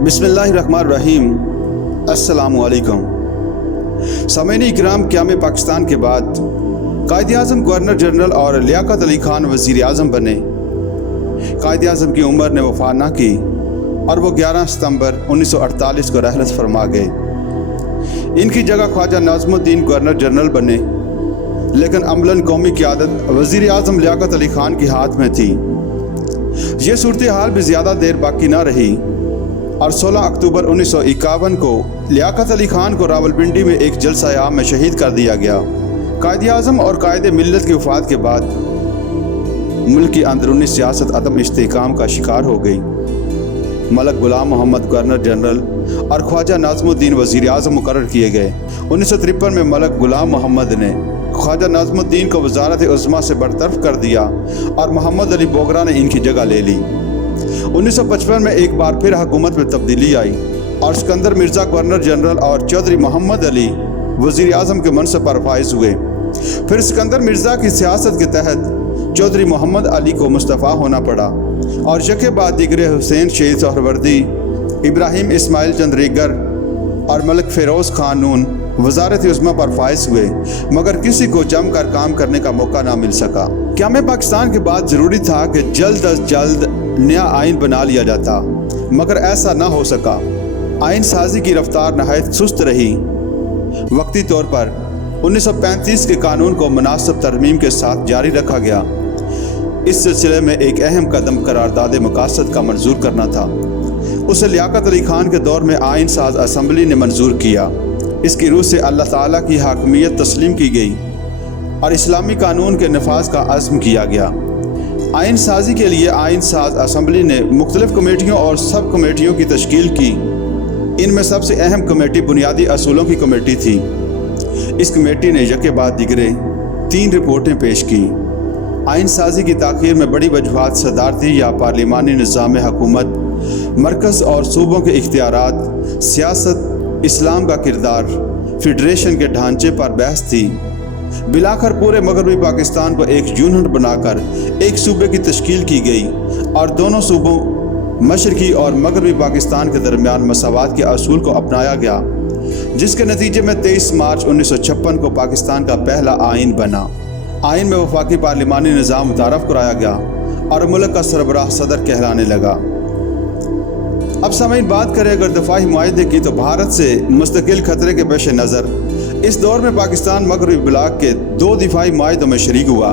बिस्मिल्लाहिर्रहमानिर्रहीम। अस्सलामु अलैकुम। सामईन इकराम, क़याम पाकिस्तान के बाद कायद-ए-आज़म गवर्नर जनरल और लियाकत अली खान वज़ीर आज़म बने। कायद-ए-आज़म की उम्र ने वफ़ा न की और वो 11 सितंबर 1948 को रहलत फरमा गए। इनकी जगह ख्वाजा नाज़मुद्दीन गवर्नर जनरल बने, लेकिन अमलन कौमी क़यादत वज़ीर आज़म लियाकत अली खान के हाथ में थी। ये सूरत हाल भी ज़्यादा देर बाकी न रही और 16 अक्टूबर 1951 को लियाकत अली खान को रावलपिंडी में एक जलसा आम में शहीद कर दिया गया। कायद-ए-आज़म और कायद मिल्लत की वफ़ात के बाद मुल्क की अंदरूनी सियासत अदम इस्तेहकाम का शिकार हो गई। मलक गुलाम मोहम्मद गवर्नर जनरल और ख्वाजा नाज़मुद्दीन वज़ीर आज़म मुकर्रर किए गए। 1953 में मलक गुलाम मोहम्मद ने ख्वाजा नाज़मुद्दीन को वज़ारत उज़्मा से बरतरफ कर दिया और मोहम्मद अली बोगरा ने इनकी जगह ले ली। 1955 में एक बार फिर हुकूमत में तब्दीली आई और सिकंदर मिर्ज़ा गवर्नर जनरल और चौधरी मोहम्मद अली वज़ीर आज़म के मनसब पर फाइज हुए। फिर सिकंदर मिर्ज़ा की सियासत के तहत चौधरी मोहम्मद अली को मुस्तफ़ा होना पड़ा और यके बाद दिगरे हुसैन शहीद सोहरवर्दी, इब्राहिम इस्माइल चंद्रीगर और मलिक फ़िरोज़ खान नून वज़ारत उज़्मा पर फाइज हुए, मगर किसी को जम कर काम करने का मौका ना मिल सका। क़याम पाकिस्तान के बाद ज़रूरी था कि जल्द अज जल्द नया आइन बना लिया जाता, मगर ऐसा ना हो सका। आइन साजी की रफ्तार नहायत सुस्त रही। वक्ती तौर पर 1935 के कानून को मुनासिब तरमीम के साथ जारी रखा गया। इस सिलसिले में एक अहम कदम करारदाद मकासद का मंजूर करना था। उसे लियाकत अली खान के दौर में आइन साज असम्बली ने मंजूर किया। इसकी रूह से अल्लाह ताला की हाकमियत तस्लीम की गई और इस्लामी कानून के नफाज का अज़्म किया गया। आइन साजी के लिए आइन साज असम्बली ने मुख्तलिफ कमेटियों और सब कमेटियों की तश्कील की। इनमें सबसे अहम कमेटी बुनियादी असूलों की कमेटी थी। इस कमेटी ने यके बाद दिगरे 3 रिपोर्टें पेश की। आइन साजी की ताख़ीर में बड़ी वजूहात सदारती या पार्लिमानी निज़ाम हुकूमत, मरकज़ और सूबों के इख्तियारात, सियासत, इस्लाम का किरदार, फेडरेशन के ढांचे पर बहस थी। बिलाखर पूरे मगरबी पाकिस्तान को एक यूनिट बनाकर एक सूबे की तश्कील की गई और दोनों सूबों मशरकी और मगरबी पाकिस्तान के दरमियान मसावात के असूल को अपनाया गया, जिसके नतीजे में 23 मार्च 1956 को पाकिस्तान का पहला आइन बना। आइन में वफाकी पार्लिमानी निज़ाम मुतारफ़ कराया गया और मुल्क का सरबराह सदर कहलाने लगा। अब सामईन बात करें अगर दफ़ाई मुआहदे की, तो भारत से मुस्तकिल खतरे के पेश नज़र इस दौर में पाकिस्तान मगरबी ब्लॉक के 2 दिफाई मुआहदों में शरीक हुआ।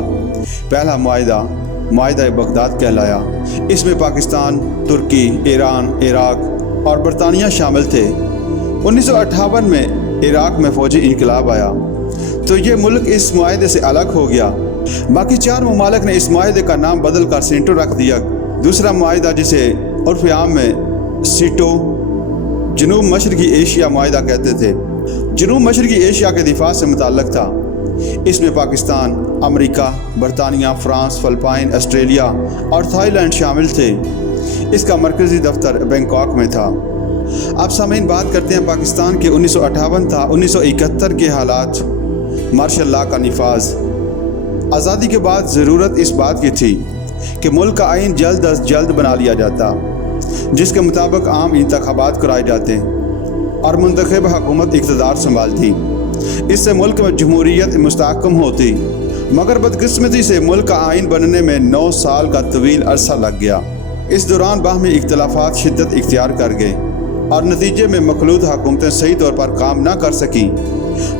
पहला मुआहदा मुआहदा बगदाद कहलाया। इसमें पाकिस्तान, तुर्की, ईरान, इराक और बरतानिया शामिल थे। 1958 में इराक में फ़ौजी इनकलाब आया तो ये मुल्क इस मुआहदे से अलग हो गया। बाकी 4 ममालिक ने इस मुआहदे का नाम बदल कर सीटो रख दिया। दूसरा मुआहदा, जिसे उर्फ़ आम में सीटो जनूब मशरकी एशिया मुआहदा कहते थे, जनूब मशरकी एशिया के दिफा से मुताल्लक़ था। इसमें पाकिस्तान, अमेरिका, बरतानिया, फ्रांस, फ़िलिपाइन, ऑस्ट्रेलिया और थाईलैंड शामिल थे। इसका मरकज़ी दफ्तर बैंकॉक में था। अब सामईन बात करते हैं पाकिस्तान के 1958 था 1971 के हालात। मार्शल लॉ का निफाज। आज़ादी के बाद ज़रूरत इस बात की थी कि मुल्क का आइन जल्द अज जल्द बना लिया जाता, जिसके मुताबिक आम इंतखाबात कराए जाते और मुंतखब हुकूमत इक़्तिदार संभालती। इससे मुल्क में जमहूरियत मुस्तहकम होती, मगर बदकिस्मती से मुल्क का आइन बनने में 9 साल का तवील अरसा लग गया। इस दौरान बाहमी इख्तिलाफात शिद्दत इख्तियार कर गए और नतीजे में मखलूत हुकूमतें सही तौर पर काम न कर सकीं,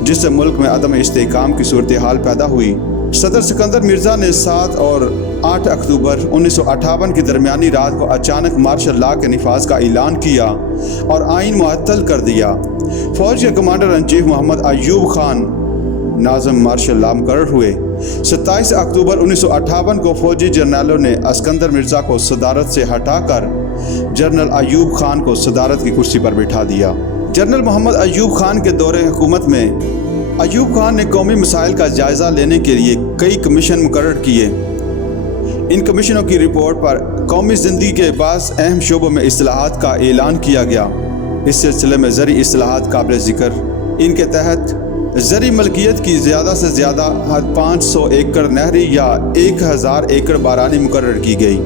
जिससे मुल्क में अदम इस्तेहकाम की सूरत हाल पैदा हुई। सदर सिकंदर मिर्ज़ा ने 7 और 8 अक्टूबर 1958 की दरमियानी रात को अचानक मार्शल लॉ के निफाज का ऐलान किया और आइन मुअत्तल कर दिया। फ़ौज के commander in chief Mohammad Ayub Khan नाज़िम मार्शल लॉ मुकर्रर हुए। 27 अक्टूबर 1958 को फ़ौजी जर्नलों ने सिकंदर मिर्ज़ा को सदारत से हटाकर जनरल अयूब खान को सदारत की कुर्सी पर बिठा दिया। जनरल मोहम्मद अयूब खान के दौरे हुकूमत में अयूब खान ने कौमी मसाइल का जायज़ा लेने के लिए कई कमीशन मुकर्रर किए। इन कमीशनों की रिपोर्ट पर कौमी ज़िंदगी के बाज़ अहम शोबों में इस्लाहात का ऐलान किया गया। इस सिलसिले में ज़री इस्लाहात काबिल ज़िक्र। इनके तहत ज़री मलकियत की ज़्यादा से ज़्यादा हद 500 एकड़ नहरी या 1000 एकड़ बारानी मुकर्रर की गई।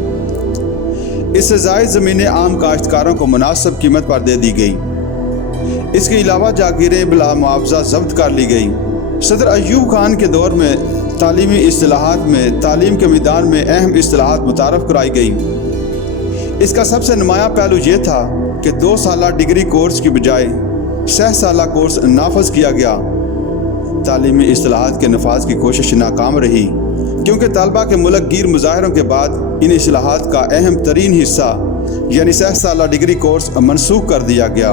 اس से ज़ायद ज़मीनें आम काश्तकारों को मुनासिब कीमत पर दे दी गई। इसके अलावा जागीरें बिला मुआवजा जब्त कर ली गई। सदर अयूब खान के दौर में तालीमी इस्तिलाहात में तालीम के मैदान में अहम इस्तिलाहात मुतारफ़ कराई गई। इसका सबसे नुमाया पहलू ये था कि 2 साला डिग्री कोर्स की बजाय 6 साला कोर्स नाफज किया गया। तालीमी इस्तिलाहात के नफाज की कोशिश नाकाम रही क्योंकि तलबा के मुल्क गिर मुजाहरों के बाद इन इस्तिलाहात का अहम तरीन हिस्सा यानी 6 साला डिग्री कोर्स मनसूख कर दिया गया।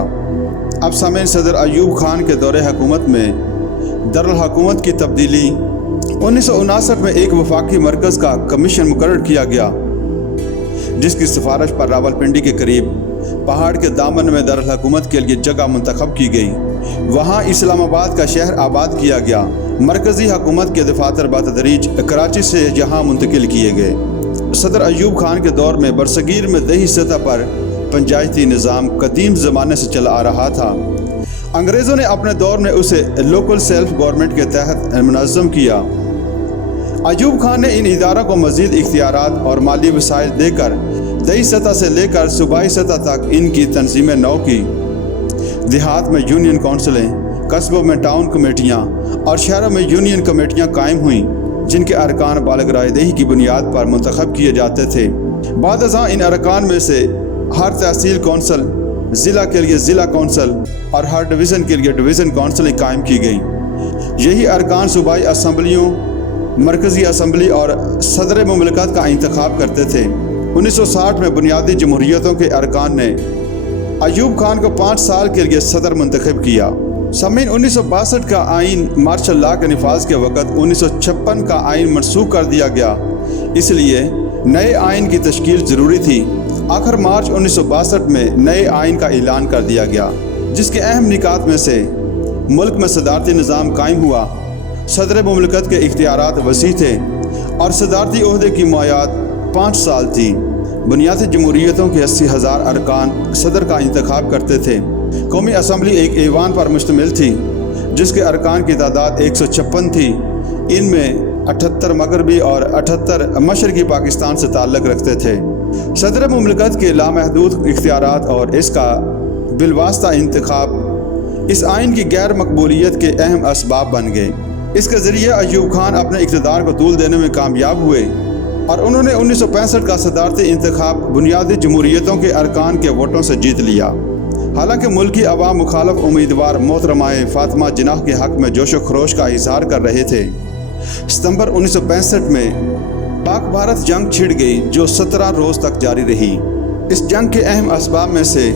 अब सामईन, सदर अयूब खान के दौरे हुकूमत में दरुल हुकूमत की तब्दीली 1959 में एक वफाकी मरकज़ का कमीशन मुकर्रर किया गया, जिसकी सिफारिश पर रावलपिंडी के करीब पहाड़ के दामन में दरुल हुकूमत के लिए जगह मुंतखब की गई। वहाँ इस्लामाबाद का शहर आबाद किया गया। मरकज़ी हुकूमत के दफातर बतदरीज कराची से यहाँ मुंतकिल किए गए। सदर अयूब खान के दौर में बरसगीर में दही सतह पर पंचायती निज़ाम कदीम ज़माने से चला आ रहा था। अंग्रेज़ों ने अपने दौर में उसे लोकल सेल्फ गवर्नमेंट के तहत मुनज़्ज़म किया। अयूब खान ने इन इदारों को मज़ीद इख्तियारात और माली वसाइल देकर दही सतह से लेकर सूबाई सतह तक इनकी तंजीमें नौ की। देहात में यूनियन काउंसिलें, कस्बों में टाउन कमेटियाँ और शहरों में यूनियन कमेटियाँ कायम हुईं, जिनके अरकान बालगरायदेही की बुनियाद पर मुंतखब किए जाते थे। बाद अज़ां इन अरकान में से हर तहसील कौंसल, ज़िला के लिए ज़िला कौंसल और हर डिवीज़न के लिए डिवीज़न कौंसलें कायम की गई। यही अरकान सूबाई असम्बलियों, मरकज़ी असम्बली और सदर मुमलिकत का इंतखाब करते थे। 1960 में बुनियादी जमहूरियतों के अरकान ने अयूब खान को 5 साल के लिए सदर मुंतखब किया। सामीन, 1962 का आइन मार्शल लॉ के निफाज के वक़्त 1956 का आइन मनसूख कर दिया गया, इसलिए नए आइन की तश्कील ज़रूरी थी। आखिर मार्च 1962 में नए आइन का ऐलान कर दिया गया, जिसके अहम निकात में से मुल्क में सदारती निज़ाम कायम हुआ, सदर मुमलिकत के इख्तियारात वसी थे और सदारती ओहदे की मुआयाद 5 साल थी। बुनियादी जमहूरियतों के 80,000 अरकान सदर का इंतखाब करते थे। कौमी असम्बली एक ऐवान पर मुश्तमिल थी, जिसके अरकान की तादाद 156 थी। इनमें 78 मगरबी और 78 मशरकी पाकिस्तान से ताल्लुक़ रखते थे। सदर मुमलिकत के लामहदूद इख्तियारात और इसका बिलवास्ता इंतखाब इस आइन की गैर मकबूलियत के अहम असबाब बन गए। इसके ज़रिए अयूब खान अपने इक़्तिदार को तूल देने में कामयाब हुए और उन्होंने 1965 का सदारती इंतखाब बुनियादी जमहूरियतों के अरकान के वोटों से जीत लिया। हालांकि मुल्की अवाम मुखालफ उम्मीदवार मोहतरमाए फातिमा जिन्नाह के हक़ में जोश व खरोश का इज़हार कर रहे थे। सितंबर 1965 में पाक भारत जंग छिड़ गई, जो 17 रोज़ तक जारी रही। इस जंग के अहम असबाब में से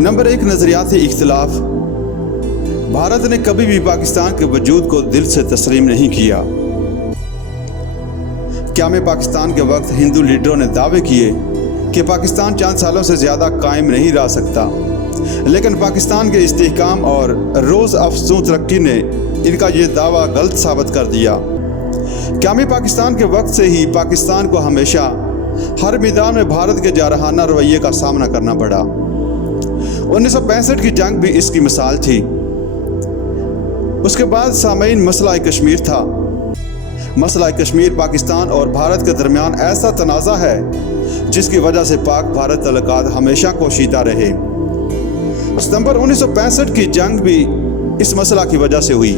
नंबर 1 नज़रियाती इख्तिलाफ। भारत ने कभी भी पाकिस्तान के वजूद को दिल से तस्लीम नहीं किया। क़याम पाकिस्तान के वक्त हिंदू लीडरों ने दावे किए कि पाकिस्तान चंद सालों से ज़्यादा कायम नहीं रह सकता, लेकिन पाकिस्तान के इस्तेहकाम और रोज़ अफजूं तरक्की ने इनका ये दावा गलत साबित कर दिया। क़याम पाकिस्तान के वक्त से ही पाकिस्तान को हमेशा हर मैदान में भारत के जारहाना रवैये का सामना करना पड़ा। 1965 की जंग भी इसकी मिसाल थी। उसके बाद सामईन मसला कश्मीर था। मसला कश्मीर पाकिस्तान और भारत के दरमियान ऐसा तनाज़ा है जिसकी वजह से पाक भारत तल्लुकात हमेशा कोशीदा रहे। सितंबर 1965 की जंग भी इस मसला की वजह से हुई।